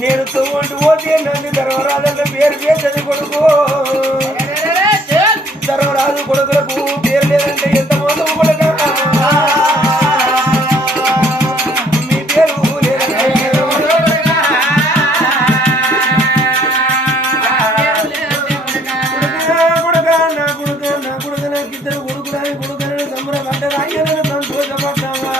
నేను తోడు పోతే నన్ను ధర్మరాజు పేరు చేసేది కొడుకు ధర్మరాజు కొడుకులకు పేరు లేదంటే ఎంత మోసం కొడుక మీ పేరు కొడుక నాకు ఇద్దరు కొడుకులని కొడుకులని సంబరపడ్డారు అయ్యను సంతోషపడ్డావా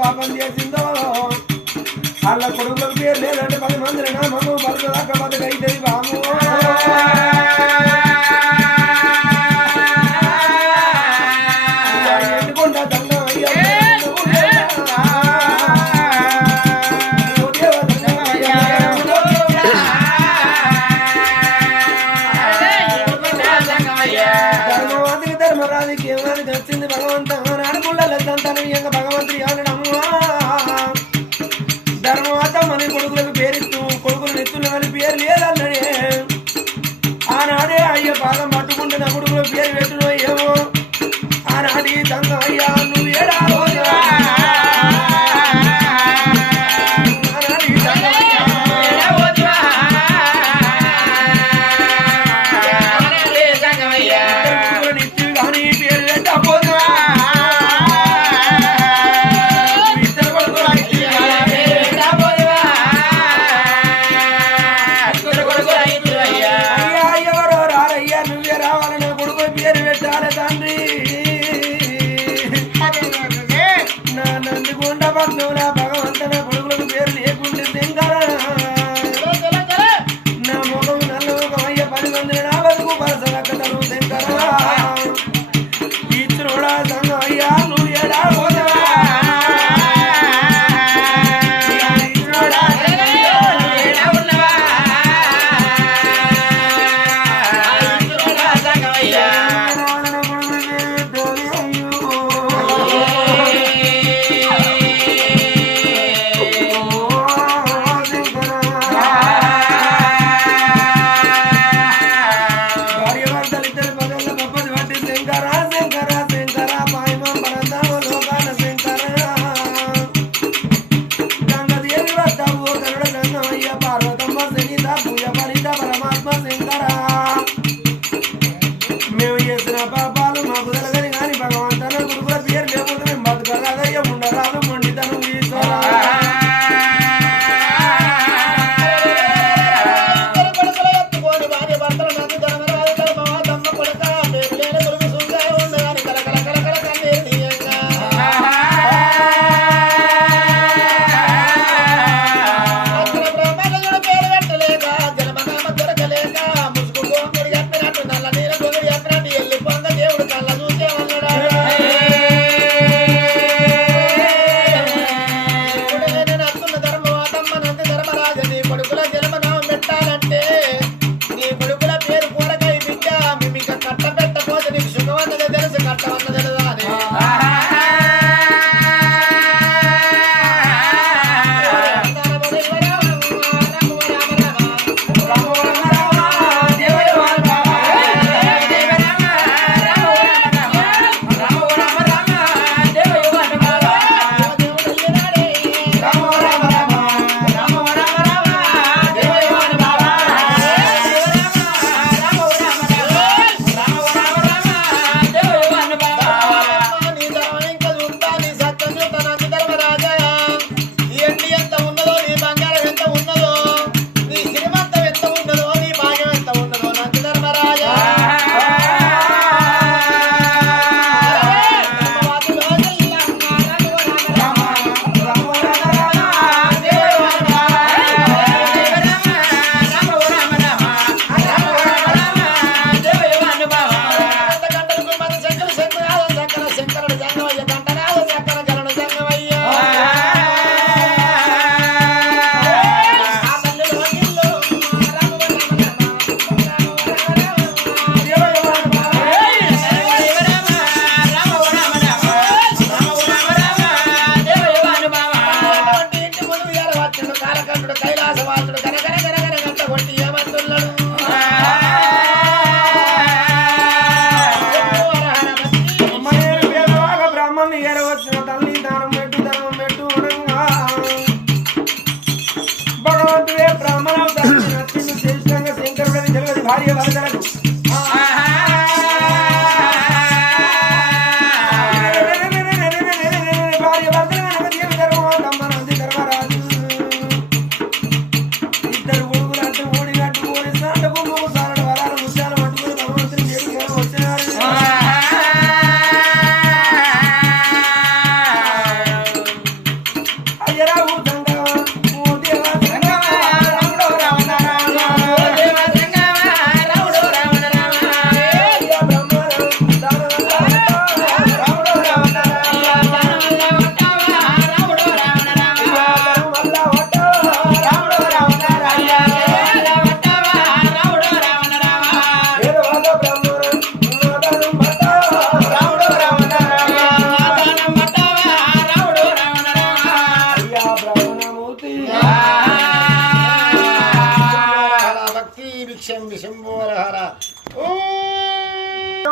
పాపం చేసిందో వాళ్ళ కొడుకులకు పేరు లేదంటే 10 మంది నామము బతుకదాకా బతుకైతుంది బాము ఎట్టుకుంటా దండం అయ్యా ధర్మవాదికి ధర్మరాజుకి ఏమని వచ్చింది భగవంత అనుకున్నాను భగవంతుడి ధర్మవాత మన కొడుకులకు పేరిస్తూ కొడుకులు నెత్తున్నదని పేరు లేదన్నడే ఆనాడే అయ్య పాదం పట్టుకుంటే నా కొడుకుల పేరు పెట్టునో ఏమో ఆనాడి దంగ అయ్యా నువ్వు ఏడా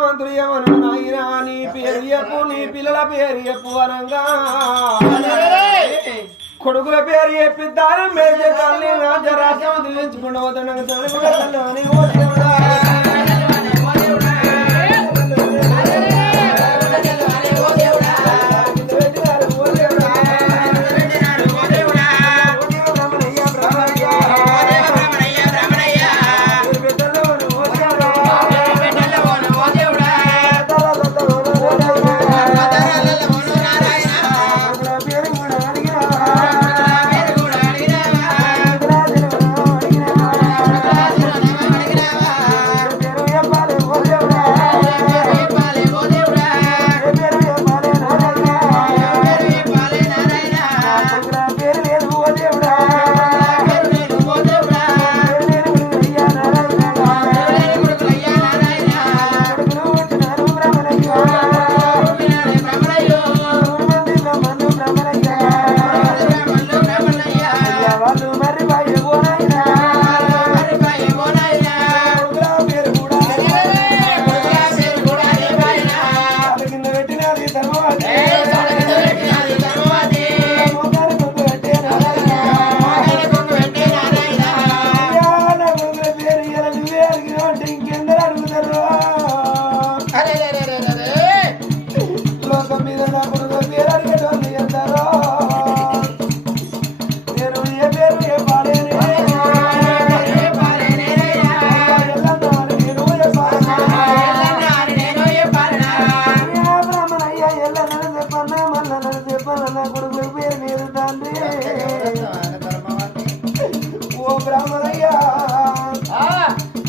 మంత్రులు ఏమను నాయనా నీ పేరు చెప్పు నీ పిల్లల పేరు చెప్పు అనంగా కొడుకుల పేరు చెప్పి దానం మేరే తల్లి రాజ్యరాజ్యం దించుకుంటూ పోతున్నాను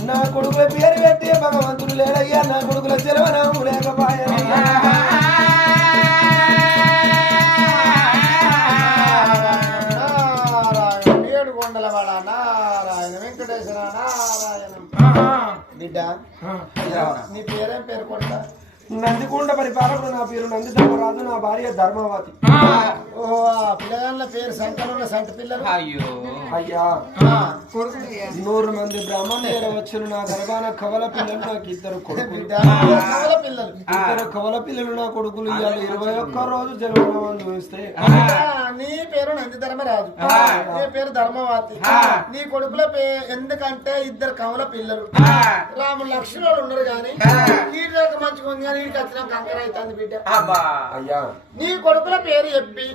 నా కొడుకుల పేరు పెట్టి భగవంతుడు లేడయ్యా నా కొడుకుల చెలవనము లేకపోయా ఏడుకొండలవాడ నారాయణ వెంకటేశ్వర నారాయణ బిడ్డ నీ పేరేం పేరు కొట్ట నందికొండ పరిపాలకుడు నా పేరు నంది ధర్మరాజు నా భార్య ధర్మవతి పిల్లగాళ్ళ పేరు సంకలన సంటి పిల్లలు అయ్యా 100 మంది బ్రాహ్మణులు వచ్చును నా గర్భాన కవల పిల్లలు నాకు ఇద్దరు కొడుకులు ఇద్దరు కవల పిల్లలు నా కొడుకులు ఇవాళ 21 రోజు జన్మదినం చూస్తే నీ పేరు నంది ధర్మరాజు నీ పేరు ధర్మవతి నీ కొడుకుల ఎందుకంటే ఇద్దరు కవల పిల్లలు రాముడు లక్ష్మణుడు ఉన్నారు కానీ వీటికి మంచిగా ఉంది కానీ వీడికి వచ్చిన కంకర అవుతుంది బిడ్డ అయ్యా నీ కొడుకుల పేరు చెప్పి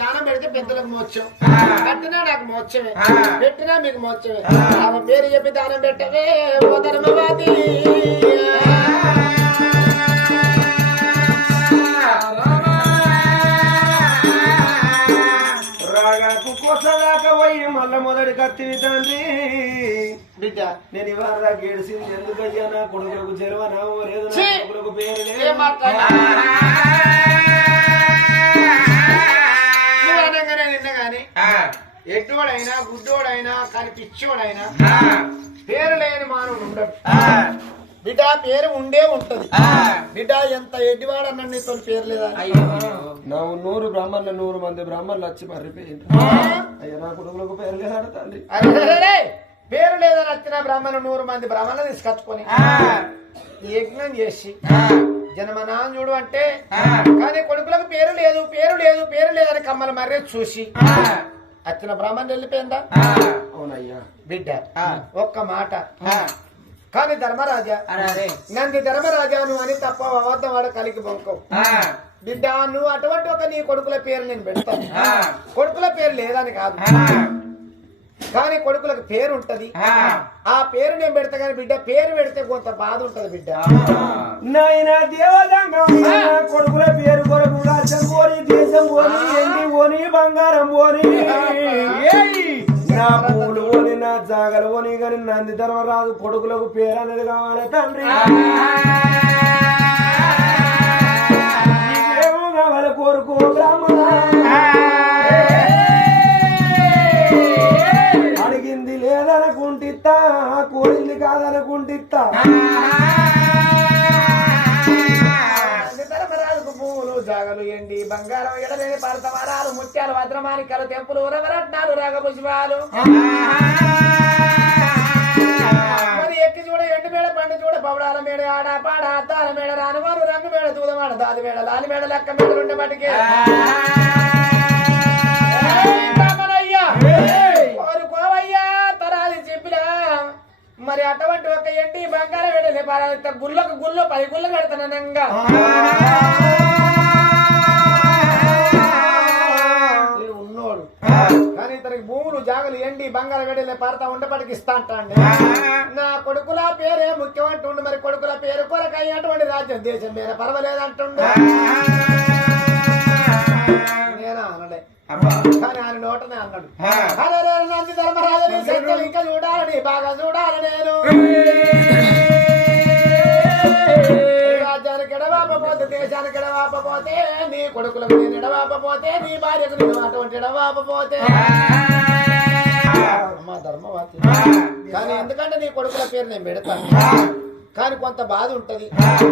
దానం పెడితే పెద్దలకు మోక్షం కట్టినా నాకు మోక్షమే పెట్టినా మీకు మోక్షమే ఆమె పేరు చెప్పి దానం పెట్టవే ఓ ధర్మవాది రాగాకు కోసదాకా పోయి మళ్ళా మొదటి కత్తివి తండ్రి బిడ్డ నేను ఇవాళ గేడిసింది ఎందుకయ్యా నా కొడుకులకు చెరువనా లేదు నా కొడుకులకు పేరు లేదు ఎడ్డోడైనా గుడ్డోడైనా కానీ పిచ్చోడైనా పేరు లేని మానవుడు ఉండడు బిడ్డ పేరు ఉండే ఉంటది బిడ్డ ఎంత ఎడ్డివాడన్నా నీతో పేరు లేదా నా 100 బ్రాహ్మణులు 100 మంది బ్రాహ్మణులు వచ్చి మర్రిపోయింది అయ్యా నా కొడుకులకు పేరు లేదా తండ్రి పేరు లేదని వచ్చిన బ్రాహ్మణులు 100 మంది బ్రాహ్మణులు తీసుకొచ్చుకొని యజ్ఞం చేసి జన్మనాంజుడు అంటే కానీ కొడుకులకు పేరు లేదు అని కమ్మల మర్రే చూసి వచ్చిన బ్రాహ్మణులు వెళ్ళిపోయిందా అవునయ్యా బిడ్డ ఒక్క మాట కానీ ధర్మరాజా నంది ధర్మరాజా నువ్వు అని తప్ప అబద్ధం వాడ కలిగి బొంకవు బిడ్డ నువ్వు అటువంటి ఒక నీ కొడుకుల పేరు నేను పెడతాను కొడుకుల పేరు లేదని కాదు కానీ కొడుకులకు పేరు ఉంటది ఆ పేరు నేను పెడతా కానీ బిడ్డ పేరు పెడితే కొంత బాధ ఉంటది బిడ్డ నాయన దేవదంగం కొడుకుల పేరు కొరకు రాజ్యం పోని దేశం పోని ఎండి పోని బంగారం పోని నా పూలు పోని నా జాగలు పోని కానీ నంది ధర్మరాజు కొడుకులకు పేరు అనేది కావాలి తండ్రి నీకేమో కావాలి కోరుకో బ్రాహ్మణ అడిగింది లేదనుకుంటిత్తా కోరింది కాదనుకుంటిత్తా పూలు జాగలు ఎండి బంగారం ఎడలేని పరతవరాలు ముత్యాలు వజ్రమానికలు తెంపులు ఉరవరత్నాలు రాగపుష్పాలు మరి ఎక్కి చూడ ఎండు మేడ పండు చూడ పవడాల మేడ ఆడ పాడ అద్దాల మేడ రానువారు రంగు మేడ దూదమాడ దాది మేడ లాలి మేడ లెక్క మేడ ఉండే బటికే కోవయ్యా తరాలి చెప్పిలా మరి అటువంటి ఒక ఎండి బంగారం వెళ్ళలే గుళ్ళకు గుళ్ళు 10 గుళ్ళు కడతానంగా ఉన్నోడు కానీ ఇతనికి భూములు జాగలు ఎండి బంగారం వెళ్ళలే పారతా ఉండబడికి ఇస్తా అంటాండి నా కొడుకుల పేరే ముఖ్యమంటుండు మరి కొడుకుల పేరు కొరకు అయ్యేటువంటి రాజ్యం దేశం మీద పర్వాలేదంటుండు నేనా అనలే కానీ ఆయన నోటనే అన్నాడు నంది ధర్మరాజు సత్యం ఇంకా చూడాలని బాగా చూడాలి నేను రాజ్యానికి ఎడవాపపోతే దేశానికి ఎడవాపపోతే నీ కొడుకులకు నేను ఎడవాపపోతే నీ భార్యకు నేను అటువంటి ఎడవాపపోతే అమ్మా ధర్మవాతి కానీ ఎందుకంటే నీ కొడుకుల పేరు నేను పెడతాను కానీ కొంత బాధ ఉంటది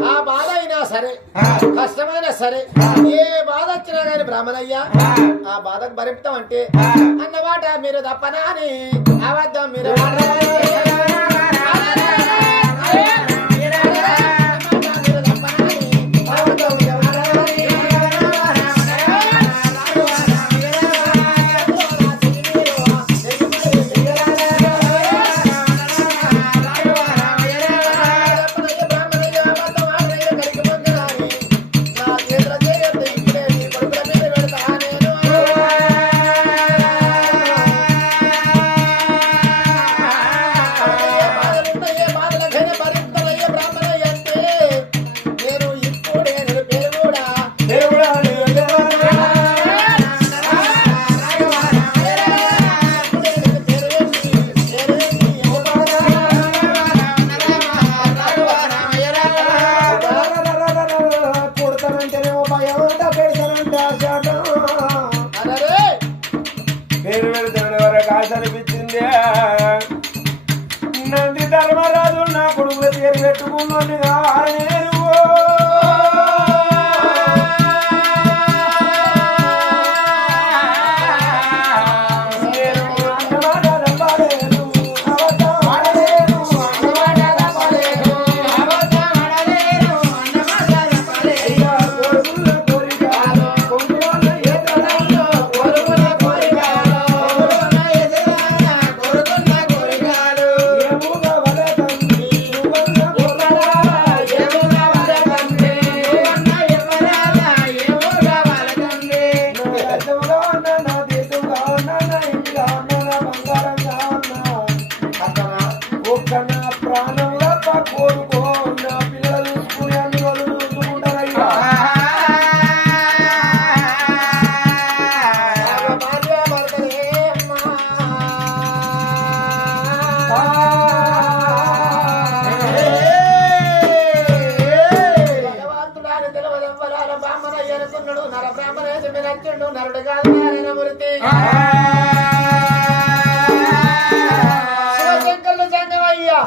ఆ బాధ అయినా సరే కష్టమైనా సరే ఏ బాధ వచ్చినా గాని బ్రాహ్మణయ్యా ఆ బాధకు భరిపుతాం అంటే అన్నమాట మీరు తప్పనా అని అబద్ధం మీరు నంది ధర్మరాజు నా కొడుకుల పేరు పెట్టుకున్నది కావాలి నరుడు కాదు నారాయణమూర్తి శివశంకరులు సంగమయ్యా